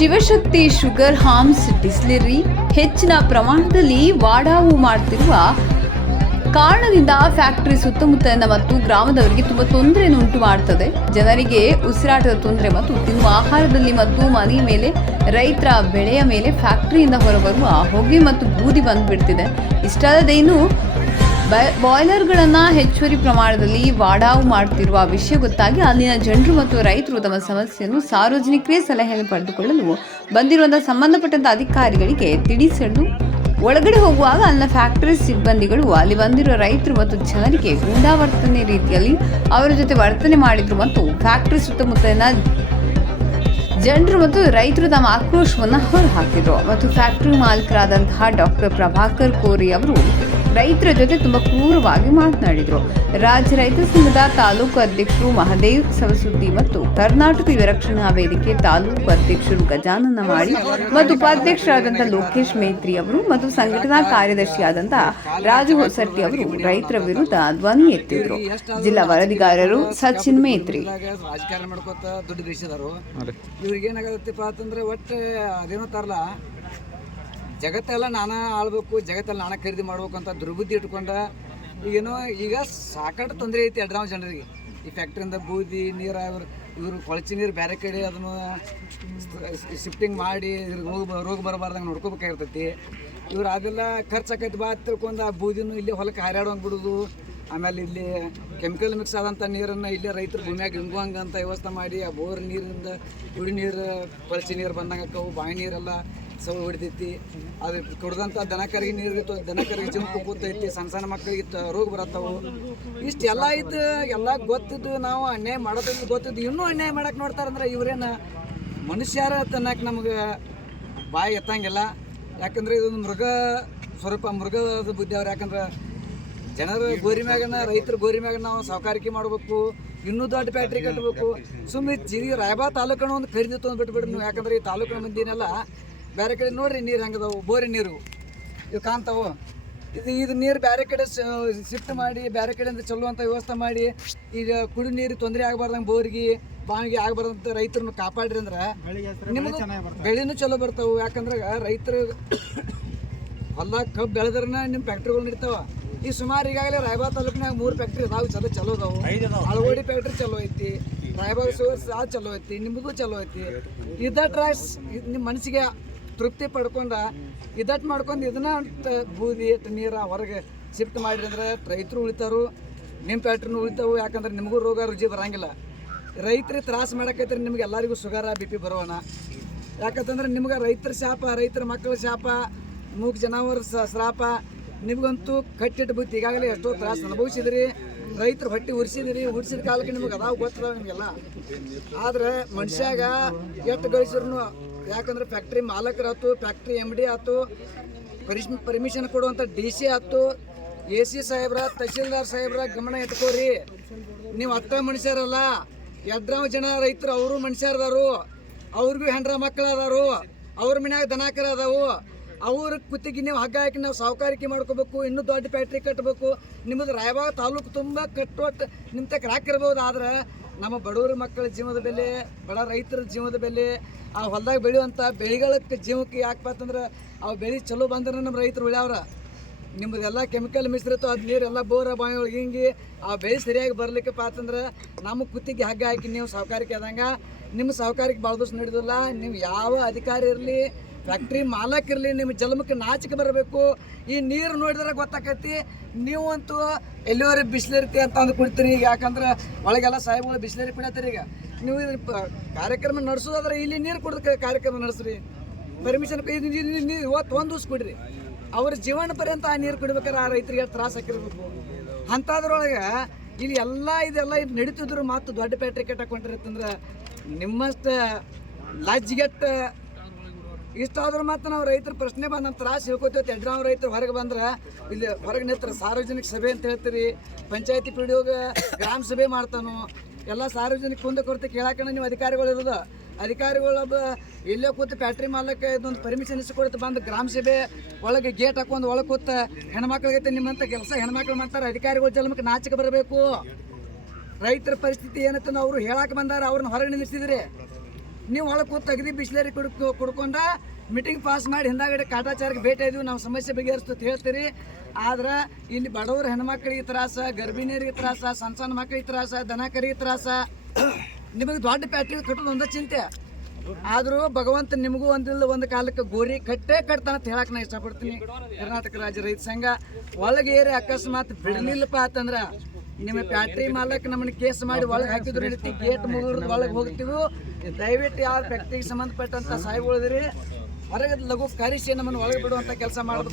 Shivashakti sugar harms distillery ಹೆಚ್ಚಿನ ಪ್ರಮಾಣದಲ್ಲಿ ವಾಡಾವು ಮಾಡುತ್ತಿರುವ ಕಾರಣದಿಂದ ಫ್ಯಾಕ್ಟರಿ ಸುತ್ತಮುತ್ತಲಿನ ಮತ್ತು ಗ್ರಾಮದವರಿಗೆ ತುಂಬ ತೊಂದರೆಯನ್ನು ಉಂಟು ಮಾಡುತ್ತದೆ. ಜನರಿಗೆ ಉಸಿರಾಟದ ತೊಂದರೆ ಮತ್ತು ತಿನ್ನುವ ಆಹಾರದಲ್ಲಿ ಮತ್ತು ಮನೆಯ ಮೇಲೆ, ರೈತರ ಬೆಳೆಯ ಮೇಲೆ ಫ್ಯಾಕ್ಟರಿಯಿಂದ ಹೊರಬರುವ ಹೊಗೆ ಮತ್ತು ಬೂದಿ ಬಂದುಬಿಡ್ತಿದೆ. ಇಷ್ಟಲ್ಲದೇನು ಬಾಯ್ಲರ್ಗಳನ್ನು ಹೆಚ್ಚುವರಿ ಪ್ರಮಾಣದಲ್ಲಿ ವಾಡಾವು ಮಾಡುತ್ತಿರುವ ವಿಷಯ ಗೊತ್ತಾಗಿ ಅಲ್ಲಿನ ಜನರು ಮತ್ತು ರೈತರು ತಮ್ಮ ಸಮಸ್ಯೆಯನ್ನು ಸಾರ್ವಜನಿಕರೇ ಸಲಹೆಯನ್ನು ಪಡೆದುಕೊಳ್ಳಲು ಬಂದಿರುವಂತಹ ಸಂಬಂಧಪಟ್ಟಂತ ಅಧಿಕಾರಿಗಳಿಗೆ ತಿಳಿಸಲು ಒಳಗಡೆ ಹೋಗುವಾಗ ಅಲ್ಲಿನ ಫ್ಯಾಕ್ಟರಿ ಸಿಬ್ಬಂದಿಗಳು ಅಲ್ಲಿ ಬಂದಿರುವ ರೈತರು ಮತ್ತು ಜನರಿಗೆ ಗೂಂಡಾವರ್ತನೆ ರೀತಿಯಲ್ಲಿ ಅವರ ಜೊತೆ ವರ್ತನೆ ಮಾಡಿದ್ರು ಮತ್ತು ಫ್ಯಾಕ್ಟರಿ ಸುತ್ತಮುತ್ತಲಿನ ಜನರು ಮತ್ತು ರೈತರು ತಮ್ಮ ಆಕ್ರೋಶವನ್ನು ಹೊರಹಾಕಿದ್ರು. ಮತ್ತು ಫ್ಯಾಕ್ಟರಿ ಮಾಲೀಕರಾದಂತಹ ಡಾಕ್ಟರ್ ಪ್ರಭಾಕರ್ ಕೋರಿ ಅವರು ರೈತರ ಜೊತೆ ತುಂಬ ಕ್ರೂರವಾಗಿ ಮಾತನಾಡಿದರು. ರಾಜ್ಯ ರೈತ ಸಂಘದ ತಾಲೂಕು ಅಧ್ಯಕ್ಷರು ಮಹದೇವ್ ಸವಸುದ್ದಿ ಮತ್ತು ಕರ್ನಾಟಕ ಯುವರಕ್ಷಣಾ ವೇದಿಕೆ ತಾಲೂಕು ಅಧ್ಯಕ್ಷರು ಗಜಾನನ ಮಾಡಿ ಮತ್ತು ಉಪಾಧ್ಯಕ್ಷರಾದಂತಹ ಲೋಕೇಶ್ ಮೇತ್ರಿ ಅವರು ಮತ್ತು ಸಂಘಟನಾ ಕಾರ್ಯದರ್ಶಿಯಾದಂತಹ ರಾಜು ಹೊಸಟ್ಟಿ ಅವರು ರೈತರ ವಿರುದ್ಧ ಧ್ವನಿ ಎತ್ತಿದ್ರು. ಜಿಲ್ಲಾ ವರದಿಗಾರರು ಸಚಿನ್ ಮೇತ್ರಿ. ರಾಜಕಾರಣ ಮಾಡ್ಕೋತ ದುಡ್ಡು ಗಳಿಸಿದಾರು. ಇವ್ರಿಗೆ ಏನಾಗತ್ತಪ್ಪ ಅಂತಂದ್ರೆ ಒಟ್ಟು ಅದೇನೋ ತರಲ್ಲ, ಜಗತ್ತೆಲ್ಲ ನಾನಾ ಆಳ್ಬೇಕು, ಜಗತ್ತೆಲ್ಲ ನಾನಾ ಖರೀದಿ ಮಾಡ್ಬೇಕು ಅಂತ ದುರ್ಬುದ್ಧಿ ಇಟ್ಕೊಂಡ ಈಗ ಸಾಕಷ್ಟು ತೊಂದರೆ ಐತಿ ಅಡ್ರಾವ್ ಜನರಿಗೆ. ಈ ಫ್ಯಾಕ್ಟ್ರಿಯಿಂದ ಬೂದಿ ನೀರು ಇವರು ಕೊಳಚೆ ನೀರು ಬೇರೆ ಕಡೆ ಅದನ್ನು ಶಿಫ್ಟಿಂಗ್ ಮಾಡಿ ರೋಗ ಬರಬಾರ್ದಂಗೆ ನೋಡ್ಕೋಬೇಕಾಗಿರ್ತೈತಿ. ಇವ್ರು ಅದೆಲ್ಲ ಖರ್ಚಾಕೈತಿ ಬಾ ತಿಳ್ಕೊಂಡು ಆ ಬೂದಿನೂ ಇಲ್ಲಿ ಹೊಲಕ್ಕೆ ಹಾರಾಡೋಂಗೆ ಬಿಡೋದು. ಆಮೇಲೆ ಇಲ್ಲಿ ಕೆಮಿಕಲ್ ಮಿಕ್ಸ್ ಆದಂಥ ನೀರನ್ನು ಇಲ್ಲೇ ರೈತರು ಭೂಮಿಯಾಗ ಹಿಂಗುವಂಗೆ ಅಂತ ವ್ಯವಸ್ಥೆ ಮಾಡಿ ಆ ಬೋರ್ ನೀರಿಂದ ಕುಡಿ ನೀರು ಕೊಳಚೆ ನೀರು ಬಂದಂಗೆ ಅಕ್ಕವು, ಬಾವಿ ನೀರೆಲ್ಲ ಸೌಳು ಹೊಡಿತೈತಿ. ಅದು ಕುಡ್ದಂಥ ದನಕರಿಗೆ ನೀರಿಗೆ ದನಕರಿಗೆ ಜಂಪು ಕೂತೈತಿ, ಸಣ್ಣ ಸಣ್ಣ ಮಕ್ಕಳಿಗೆ ರೋಗ ಬರತ್ತವು. ಇಷ್ಟೆಲ್ಲ ಇದ್ದು ಎಲ್ಲ ಗೊತ್ತಿದ್ದು ನಾವು ಅನ್ಯಾಯ ಮಾಡೋದು ಗೊತ್ತಿದ್ದು ಇನ್ನೂ ಅನ್ಯಾಯ ಮಾಡಕ್ಕೆ ನೋಡ್ತಾರಂದ್ರೆ ಇವ್ರೇನು ಮನುಷ್ಯರ ತನ್ನಕ್ಕೆ ನಮಗೆ ಬಾಯಿ ಎತ್ತಂಗಿಲ್ಲ. ಯಾಕಂದರೆ ಇದೊಂದು ಮೃಗ ಸ್ವರೂಪ, ಮೃಗದ ಬುದ್ಧಿ ಅವ್ರು. ಯಾಕಂದ್ರೆ ಜನರ ಗೋರಿ ಮ್ಯಾಗನ, ರೈತರ ಗೋರಿ ಮ್ಯಾಗ ನಾವು ಸಾಹುಕಾರಿಕೆ ಮಾಡಬೇಕು, ಇನ್ನೂ ದೊಡ್ಡ ಫ್ಯಾಕ್ಟ್ರಿ ಕಟ್ಟಬೇಕು. ಸುಮ್ಮನೆ ರಾಯಬಾಗ ತಾಲೂಕನ್ನು ಒಂದು ಖರೀದಿ ತೊಗೊಂಡ್ಬಿಟ್ಬಿಡ್ರಿ ನೀವು. ಯಾಕಂದ್ರೆ ಈ ತಾಲೂಕಿನ ಮಂದಿನೆಲ್ಲ ಬೇರೆ ಕಡೆ ನೋಡ್ರಿ ನೀರು ಹೆಂಗದವು, ಬೋರಿನ ನೀರು ಇವು ಕಾಣ್ತಾವು. ಇದು ನೀರು ಬೇರೆ ಕಡೆ ಶಿಫ್ಟ್ ಮಾಡಿ ಬೇರೆ ಕಡೆಯಿಂದ ಚಲುವಂಥ ವ್ಯವಸ್ಥೆ ಮಾಡಿ ಈಗ ಕುಡಿ ನೀರು ತೊಂದರೆ ಆಗಬಾರ್ದಂಗೆ ಬೋರಿಗೆ ಬಾವಿಗೆ ಆಗಬಾರ್ದಂತ ರೈತರನ್ನು ಕಾಪಾಡ್ರಿ ಅಂದ್ರೆ ನಿಮ್ಗೆ ಬೆಳೆನೂ ಚಲೋ ಬರ್ತಾವೆ. ಯಾಕಂದ್ರೆ ರೈತರು ಹೊಲ್ದಾಗ ಕಬ್ಬು ಬೆಳೆದ್ರನ್ನ ನಿಮ್ಮ ಫ್ಯಾಕ್ಟ್ರಿಗಳು ನಡೀತಾವ. ಈ ಸುಮಾರು ಈಗಾಗಲೇ ರಾಯಬಾಗ ತಾಲೂಕಿನಾಗ 3 ಫ್ಯಾಕ್ಟ್ರಿ ಅದಾವೆ, ಚಲೋ ಅದಾವು. ಅಳಗೋಡಿ ಫ್ಯಾಕ್ಟ್ರಿ ಚಲೋ ಐತಿ, ರಾಯಬಾಗ ಶುಗರ್ಸ್ ಅದು ಚಲೋ ಐತಿ, ನಿಮ್ಮದು ಚಲೋ ಐತಿ. ಇದಟ್ ರೈಸ್ ನಿಮ್ಮ ಮನಸ್ಸಿಗೆ ತೃಪ್ತಿ ಪಡ್ಕೊಂಡ ಇದಟ್ ಮಾಡ್ಕೊಂಡು ಇದನ್ನ ಬೂದಿ ನೀರು ಹೊರಗೆ ಶಿಫ್ಟ್ ಮಾಡಿರಿ ಅಂದ್ರೆ ರೈತರು ಉಳಿತಾರು, ನಿಮ್ಮ ಫ್ಯಾಕ್ಟ್ರಿನೂ ಉಳಿತಾವು. ಯಾಕಂದ್ರೆ ನಿಮಗೂ ರೋಗ ರುಜಿ ಬರೋಂಗಿಲ್ಲ. ರೈತರಿಗೆ ತ್ರಾಸ ಮಾಡಕೈತ್ರಿ, ನಿಮ್ಗೆ ಎಲ್ಲರಿಗೂ ಶುಗರ BP ಬರೋಣ. ಯಾಕಂತಂದ್ರೆ ನಿಮ್ಗೆ ರೈತರ ಶಾಪ, ರೈತರ ಮಕ್ಕಳ ಶಾಪ, ಮೂಗ ಜನಾವರ ಶ್ರಾಪ ನಿಮ್ಗಂತೂ ಕಟ್ಟಿಟ್ಟು ಬುತ್ತಿ. ಈಗಾಗಲೇ ಎಷ್ಟೋ ತ್ರಾಸ ಅನುಭವಿಸಿದ್ರಿ, ರೈತರು ಹೊಟ್ಟೆ ಉರಿಸಿದ್ರಿ. ಉರಿಸಿದ ಕಾಲಕ್ಕೆ ನಿಮ್ಗೆ ಅದಾವ ಗೊತ್ತದ ನಿಮಗೆಲ್ಲ. ಆದ್ರೆ ಮನುಷ್ಯಾಗ ಎಷ್ಟು ಗಳಿಸಿದ್ರು, ಯಾಕಂದ್ರೆ ಫ್ಯಾಕ್ಟ್ರಿ ಮಾಲಕರಾಯ್ತು, ಫ್ಯಾಕ್ಟ್ರಿ MD ಆಯ್ತು, ಪರ್ಮಿಷನ್ ಕೊಡುವಂಥ DC ಆಯ್ತು, AC ಸಾಹೇಬ್ರ, ತಹಸೀಲ್ದಾರ್ ಸಾಹೇಬ್ರ ಗಮನ ಇಟ್ಕೋರಿ. ನೀವು ಅತ್ತ ಮನುಷ್ಯರಲ್ಲ, ಎಡ್ರಾವ್ ಜನ ರೈತರು ಅವರು ಮನುಷ್ಯರದಾರು, ಅವ್ರಿಗೂ ಹೆಂಡ್ರ ಮಕ್ಕಳು ಅದಾರು, ಅವ್ರ ಮನ್ಯಾಗ ದನಕರ ಅದಾವು. ಅವ್ರ ಕುತ್ತಿಗೆ ನೀವು ಹಗ್ಗ ಹಾಕಿ ನಾವು ಸಾಹುಕಾರಿಕೆ ಮಾಡ್ಕೋಬೇಕು, ಇನ್ನೂ ದೊಡ್ಡ ಫ್ಯಾಕ್ಟ್ರಿ ಕಟ್ಟಬೇಕು. ನಿಮ್ಮದು ರಾಯಬಾಗ ತಾಲೂಕು ತುಂಬ ಕಟ್ಟುವಟ್ಟು ನಿಮ್ಮ ತಕ್ಕ ಹಾಕಿರ್ಬೋದು. ಆದ್ರೆ ನಮ್ಮ ಬಡವರ ಮಕ್ಕಳ ಜೀವನದ ಬೆಲೆ, ಬಡ ರೈತರ ಜೀವನದ ಬೆಲೆ, ಆ ಹೊಲದಾಗ ಬೆಳೆಯುವಂಥ ಬೆಳೆಗಳ ಜೀವಕ್ಕೆ ಯಾಕಪ್ಪ ಅಂತಂದ್ರೆ ಅವು ಬೆಳೆ ಚಲೋ ಬಂದ್ರೆ ನಮ್ಮ ರೈತರು ಉಳ್ಯಾವ್ರ. ನಿಮ್ಮದೆಲ್ಲ ಕೆಮಿಕಲ್ ಮಿಶ್ರಿತು, ಅದು ನೀರೆಲ್ಲ ಬೋರ ಬಾವಿ ಒಳಗೆ ಹಿಂಗೆ ಆ ಬೆಳೆ ಸರಿಯಾಗಿ ಬರ್ಲಿಕ್ಕಪ್ಪ ಅಂತಂದ್ರೆ ನಮ್ಮ ಕುತ್ತಿಗೆ ಹಗ್ಗ ಹಾಕಿ ನೀವು ಸಾಹುಕಾರಿಕೆ ಆದಂಗೆ ನಿಮ್ಮ ಸಾಹುಕಾರಿಕೆ ಭಾಳ ದಿವಸ ನಡೆದಿಲ್ಲ. ನೀವು ಯಾವ ಅಧಿಕಾರಿ ಇರಲಿ, ಫ್ಯಾಕ್ಟ್ರಿ ಮಾಲಕಿರಲಿ, ನಿಮ್ಮ ಜನ್ಮಕ್ಕೆ ನಾಚಿಕೆ ಬರಬೇಕು. ಈ ನೀರು ನೋಡಿದ್ರೆ ಗೊತ್ತಾಕೈತಿ ನೀವಂತೂ ಎಲ್ಲಿವರೆಗೆ ಬಿಸಿಲಿರ್ತಿ ಅಂತ ಅಂದು ಕುಡ್ತೀರಿ. ಯಾಕಂದ್ರೆ ಒಳಗೆಲ್ಲ ಸಾಹೇಬ್ಗಳು ಬಿಸಿಲೇರಿ ಕುಡಿಯತ್ತೀರಿ. ಈಗ ನೀವು ಕಾರ್ಯಕ್ರಮ ನಡೆಸೋದಾದ್ರೆ ಇಲ್ಲಿ ನೀರು ಕುಡಿದ ಕಾರ್ಯಕ್ರಮ ನಡೆಸ್ರಿ. ಪರ್ಮಿಷನ್ ಇವತ್ತು ಒಂದು ದಿವ್ಸ ಕುಡ್ರಿ. ಅವ್ರ ಜೀವನ ಪರ್ಯಂತ ಆ ನೀರು ಕುಡಿಬೇಕಾದ್ರೆ ಆ ರೈತರಿಗೆ ತ್ರಾಸ ಹಾಕಿರ್ಬೇಕು. ಅಂಥದ್ರೊಳಗೆ ಇಲ್ಲಿ ಇದೆಲ್ಲ ಇದು ನಡೀತಿದ್ರು ಮಾತು ದೊಡ್ಡ ಫ್ಯಾಕ್ಟ್ರಿ ಕಟ್ಟಕೊಂಡಿರುತ್ತಂದ್ರೆ ನಿಮ್ಮಷ್ಟು ಲಜ್ಜಿಗೆಟ್ಟ ಇಷ್ಟಾದ್ರೂ ಮಾತ್ರ ನಾವು ರೈತರ ಪ್ರಶ್ನೆ ಬಂದು ನಮ್ಮ ತ್ರಾಸ ಹೇಳ್ಕೊತೀವಿ. ಎಡ್ರಾವ್ ರೈತರು ಹೊರಗೆ ಬಂದ್ರೆ ಇಲ್ಲಿ ಹೊರಗೆ ನಿಂತರ ಸಾರ್ವಜನಿಕ ಸಭೆ ಅಂತ ಹೇಳ್ತೀರಿ, ಪಂಚಾಯತಿ PDOಗ ಗ್ರಾಮ ಸಭೆ ಮಾಡ್ತಾನು, ಎಲ್ಲ ಸಾರ್ವಜನಿಕ ಕುಂದ ಕೊರತೆ ಕೇಳಾಕಣ ನೀವು ಅಧಿಕಾರಿಗಳು ಇರೋದು. ಅಧಿಕಾರಿಗಳೊಬ್ಬ ಎಲ್ಲೇ ಕೂತು ಫ್ಯಾಕ್ಟ್ರಿ ಮಾಲಕ್ಕೆ ಇದೊಂದು ಪರ್ಮಿಷನ್ ಇಸ್ಕೊಡ್ತು ಬಂದು ಗ್ರಾಮ ಸಭೆ ಒಳಗೆ ಗೇಟ್ ಹಾಕೊಂಡು ಒಳಗೆ ಕೂತ ಹೆಣ್ಮಕ್ಳಿಗೈತೆ ನಿಮ್ಮಂಥ ಕೆಲಸ ಹೆಣ್ಮಕ್ಳು ಮಾಡ್ತಾರೆ. ಅಧಿಕಾರಿಗಳ ಜನ್ಮಕ್ಕೆ ನಾಚಿಕೆ ಬರಬೇಕು. ರೈತರ ಪರಿಸ್ಥಿತಿ ಏನಂತ ಅವರು ಹೇಳಕ್ಕೆ ಬಂದಾರ, ಅವ್ರನ್ನ ಹೊರಗೆ ನಿಲ್ಲಿಸಿದ್ರಿ. ನೀವು ಒಳಗೆ ಕೂತು ತೆಗ್ದು ಬಿಸ್ಲೇರಿ ಕುಡ್ಕೊಂಡ ಮೀಟಿಂಗ್ ಪಾಸ್ ಮಾಡಿ ಹಿಂದಾಗಡೆ ಕಾಟಾಚಾರಕ್ಕೆ ಭೇಟಿ ಇದ್ವಿ, ನಾವು ಸಮಸ್ಯೆ ಬಗೆಹರಿಸ್ತು ಅಂತ ಹೇಳ್ತೀರಿ. ಆದ್ರೆ ಇಲ್ಲಿ ಬಡವರು ಹೆಣ್ಮಕ್ಳಿಗೆ ತ್ರಾಸ, ಗರ್ಭಿಣಿಯರಿಗೆ ತ್ರಾಸ, ಸಣ್ಣ ಸಣ್ಣ ಮಕ್ಕಳಿಗೆ ತ್ರಾಸ, ದನ ಕರಿಗೆ ತ್ರಾಸ. ನಿಮಗೆ ದೊಡ್ಡ ಫ್ಯಾಕ್ಟ್ರಿ ಕಟ್ಟೋದು ಒಂದೇ ಚಿಂತೆ. ಆದರೂ ಭಗವಂತ ನಿಮಗೂ ಒಂದು ಕಾಲಕ್ಕೆ ಗೋರಿ ಕಟ್ತಾನ ಅಂತ ಹೇಳಕ್ಕೆ ನಾನು ಇಷ್ಟಪಡ್ತೀನಿ. ಕರ್ನಾಟಕ ರಾಜ್ಯ ರೈತ ಸಂಘ ಒಳಗೆ ಏರಿ ಅಕಸ್ಮಾತ್ ಬಿಡಲಿಲ್ಲಪ್ಪ ಅಂತಂದ್ರೆ ನಿಮ್ಮ ಫ್ಯಾಕ್ಟ್ರಿ ಮಾಲಕ್ ನಮ್ಮನ್ನ ಕೇಸ್ ಮಾಡಿ ಒಳಗೆ ಹಾಕಿದ್ರು ರೀತಿ ಗೇಟ್ ಮುಗಿದ್ರು ಒಳಗೆ ಹೋಗ್ತೀವಿ. ದಯವಿಟ್ಟು ಯಾವ ಫ್ಯಾಕ್ಟ್ರಿಗೆ ಸಂಬಂಧಪಟ್ಟಂತ ಸಾಹೇಬ್ ಉಳಿದ್ರಿ ಹೊರಗೆ ಲಘು ಕರೆಸಿ ನಮ್ಮನ್ನು ಒಳಗೆ ಬಿಡುವಂಥ ಕೆಲಸ ಮಾಡೋದು.